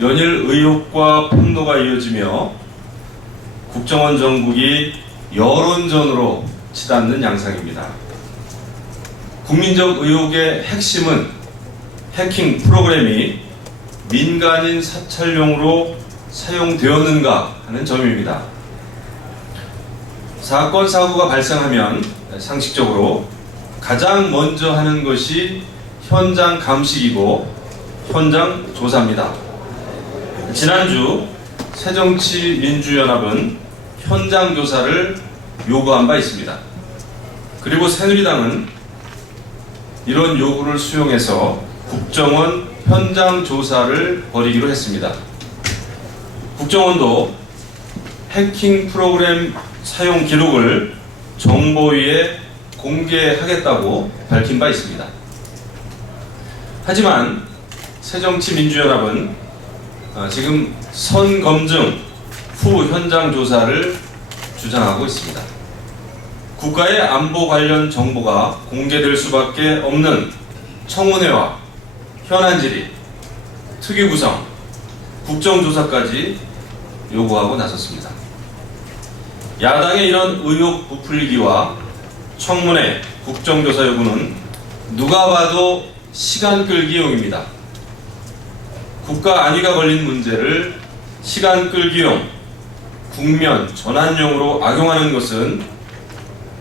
연일 의혹과 폭로가 이어지며 국정원 정국이 여론전으로 치닫는 양상입니다. 국민적 의혹의 핵심은 해킹 프로그램이 민간인 사찰용으로 사용되었는가 하는 점입니다. 사건, 사고가 발생하면 상식적으로 가장 먼저 하는 것이 현장 감식이고 현장 조사입니다. 지난주 새정치민주연합은 현장 조사를 요구한 바 있습니다. 그리고 새누리당은 이런 요구를 수용해서 국정원 현장 조사를 벌이기로 했습니다. 국정원도 해킹 프로그램 사용 기록을 정보위에 공개하겠다고 밝힌 바 있습니다. 하지만 새정치민주연합은 지금 선검증 후 현장 조사를 주장하고 있습니다. 국가의 안보 관련 정보가 공개될 수밖에 없는 청문회와 현안질의, 특위구성, 국정조사까지 요구하고 나섰습니다. 야당의 이런 의혹 부풀리기와 청문회, 국정조사 요구는 누가 봐도 시간 끌기용입니다. 국가 안위가 걸린 문제를 시간 끌기용, 국면 전환용으로 악용하는 것은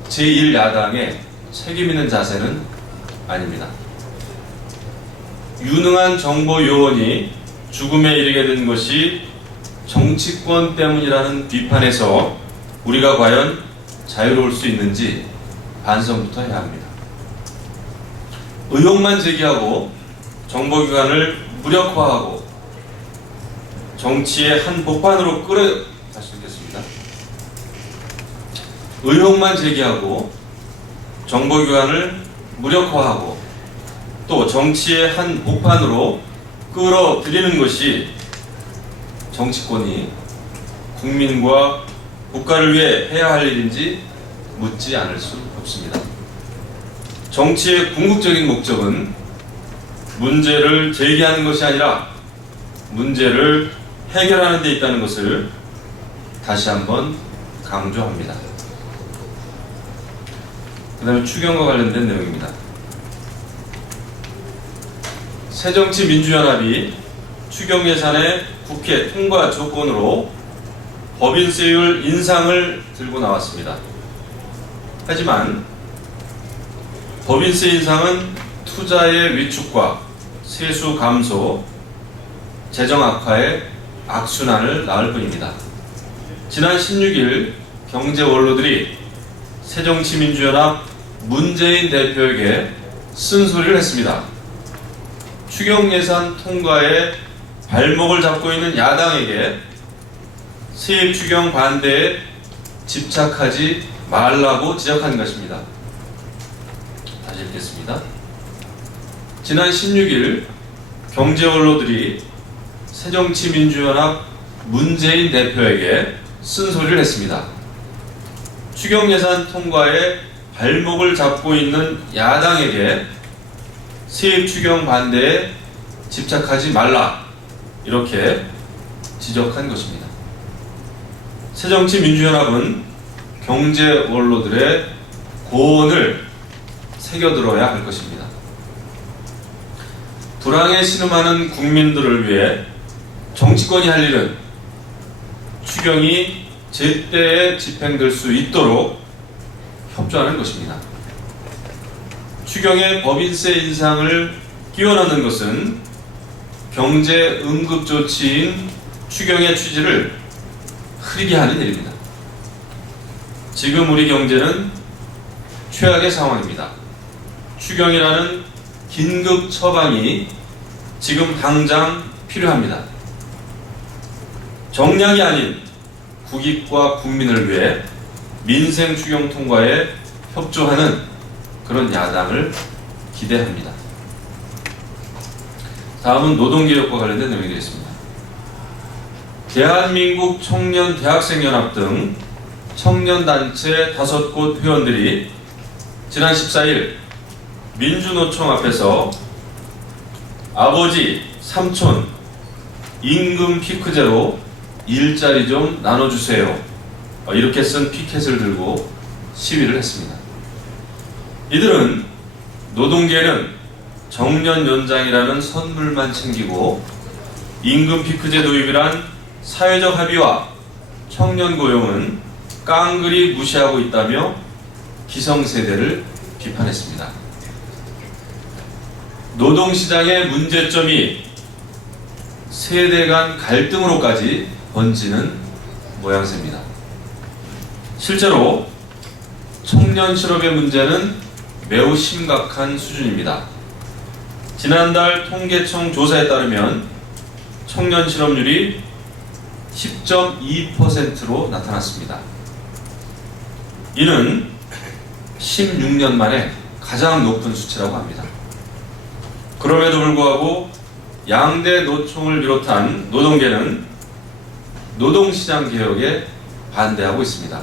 제1야당의 책임 있는 자세는 아닙니다. 유능한 정보 요원이 죽음에 이르게 된 것이 정치권 때문이라는 비판에서 우리가 과연 자유로울 수 있는지 반성부터 해야 합니다. 의혹만 제기하고 정보기관을 무력화하고 정치의 한 복판으로 다시 읽겠습니다. 의혹만 제기하고 정보기관을 무력화하고 또 정치의 한 복판으로 끌어들이는 것이 정치권이 국민과 국가를 위해 해야 할 일인지 묻지 않을 수 없습니다. 정치의 궁극적인 목적은 문제를 제기하는 것이 아니라 문제를 해결하는 데 있다는 것을 다시 한번 강조합니다. 그 다음에 추경과 관련된 내용입니다. 새정치민주연합이 추경 예산의 국회 통과 조건으로 법인세율 인상을 들고 나왔습니다. 하지만 법인세 인상은 투자의 위축과 세수 감소, 재정 악화의 악순환을 낳을 뿐입니다. 지난 16일 경제 원로들이 새정치민주연합 문재인 대표에게 쓴소리를 했습니다. 추경 예산 통과에 발목을 잡고 있는 야당에게 세입 추경 반대에 집착하지 말라고 지적한 것입니다. 다시 읽겠습니다. 지난 16일 경제 원로들이 새정치민주연합 문재인 대표에게 쓴소리를 했습니다. 추경 예산 통과에 발목을 잡고 있는 야당에게 세입 추경 반대에 집착하지 말라, 이렇게 지적한 것입니다. 새정치민주연합은 경제 원로들의 고언을 새겨들어야 할 것입니다. 불황에 신음하는 국민들을 위해 정치권이 할 일은 추경이 제때에 집행될 수 있도록 협조하는 것입니다. 추경의 법인세 인상을 끼워 넣는 것은 경제 응급조치인 추경의 취지를 흐리게 하는 일입니다. 지금 우리 경제는 최악의 상황입니다. 추경이라는 긴급 처방이 지금 당장 필요합니다. 정량이 아닌 국익과 국민을 위해 민생 추경 통과에 협조하는 그런 야당을 기대합니다. 다음은 노동개혁과 관련된 내용이 되겠습니다. 대한민국 청년대학생연합 등 청년단체 5곳 회원들이 지난 14일 민주노총 앞에서 아버지, 삼촌, 임금 피크제로 일자리 좀 나눠주세요. 이렇게 쓴 피켓을 들고 시위를 했습니다. 이들은 노동계는 정년 연장이라는 선물만 챙기고 임금 피크제 도입이란 사회적 합의와 청년 고용은 깡그리 무시하고 있다며 기성세대를 비판했습니다. 노동시장의 문제점이 세대 간 갈등으로까지 번지는 모양새입니다. 실제로 청년 실업의 문제는 매우 심각한 수준입니다. 지난달 통계청 조사에 따르면 청년 실업률이 10.2%로 나타났습니다. 이는 16년 만에 가장 높은 수치라고 합니다. 그럼에도 불구하고 양대 노총을 비롯한 노동계는 노동시장 개혁에 반대하고 있습니다.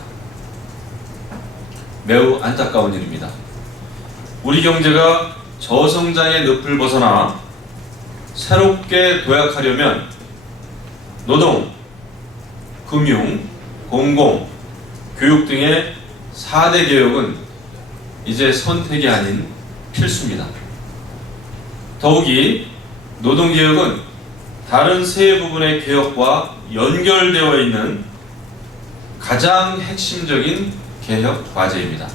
매우 안타까운 일입니다. 우리 경제가 저성장의 늪을 벗어나 새롭게 도약하려면 노동, 금융, 공공, 교육 등의 4대 개혁은 이제 선택이 아닌 필수입니다. 더욱이 노동개혁은 다른 세 부분의 개혁과 연결되어 있는 가장 핵심적인 개혁 과제입니다.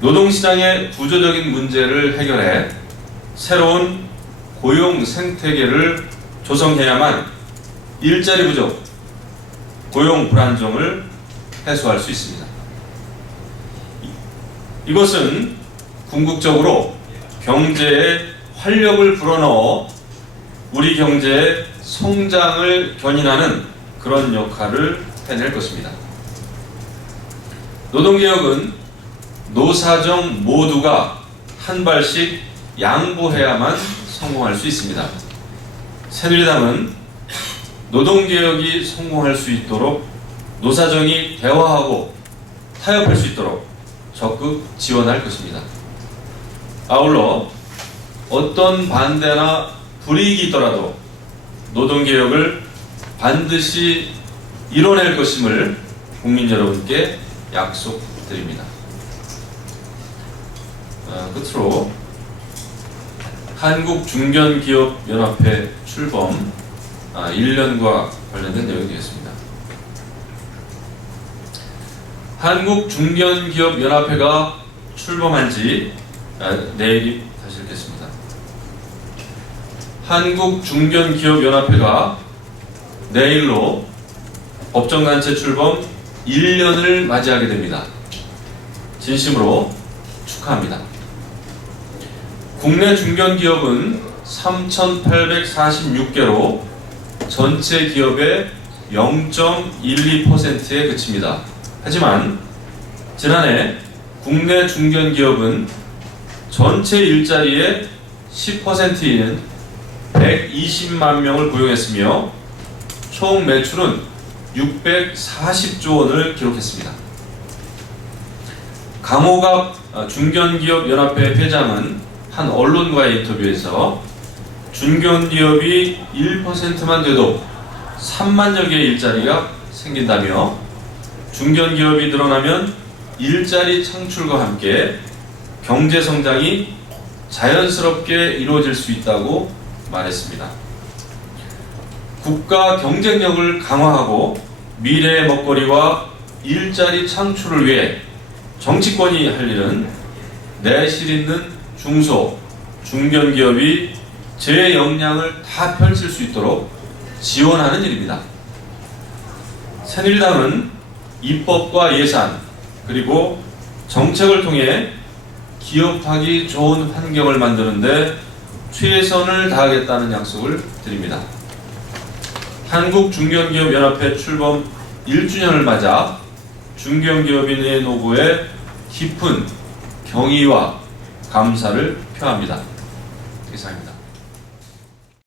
노동시장의 구조적인 문제를 해결해 새로운 고용 생태계를 조성해야만 일자리 부족, 고용 불안정을 해소할 수 있습니다. 이것은 궁극적으로 경제에 활력을 불어넣어 우리 경제의 성장을 견인하는 그런 역할을 해낼 것입니다. 노동개혁은 노사정 모두가 한 발씩 양보해야만 성공할 수 있습니다. 새누리당은 노동개혁이 성공할 수 있도록 노사정이 대화하고 타협할 수 있도록 적극 지원할 것입니다. 아울러 어떤 반대나 불이익이 있더라도 노동개혁을 반드시 이뤄낼 것임을 국민 여러분께 약속드립니다. 끝으로 한국중견기업연합회 출범 1년과 관련된 내용이 되겠습니다. 한국중견기업연합회가 출범한 지 내일이 다시 읽겠습니다. 한국중견기업연합회가 내일로 법정단체 출범 1년을 맞이하게 됩니다. 진심으로 축하합니다. 국내 중견기업은 3,846개로 전체 기업의 0.12%에 그칩니다. 하지만 지난해 국내 중견기업은 전체 일자리의 10%인 120만 명을 고용했으며 총 매출은 640조 원을 기록했습니다. 강호갑 중견기업연합회 회장은 한 언론과의 인터뷰에서 중견기업이 1%만 돼도 3만여 개의 일자리가 생긴다며 중견기업이 늘어나면 일자리 창출과 함께 경제성장이 자연스럽게 이루어질 수 있다고 말했습니다. 국가 경쟁력을 강화하고 미래의 먹거리와 일자리 창출을 위해 정치권이 할 일은 내실 있는 중소, 중견기업이 제 역량을 다 펼칠 수 있도록 지원하는 일입니다. 새누리당은 입법과 예산 그리고 정책을 통해 기업하기 좋은 환경을 만드는데 최선을 다하겠다는 약속을 드립니다. 한국중견기업연합회 출범 1주년을 맞아 중견기업인의 노고에 깊은 경의와 감사를 표합니다. 이상입니다.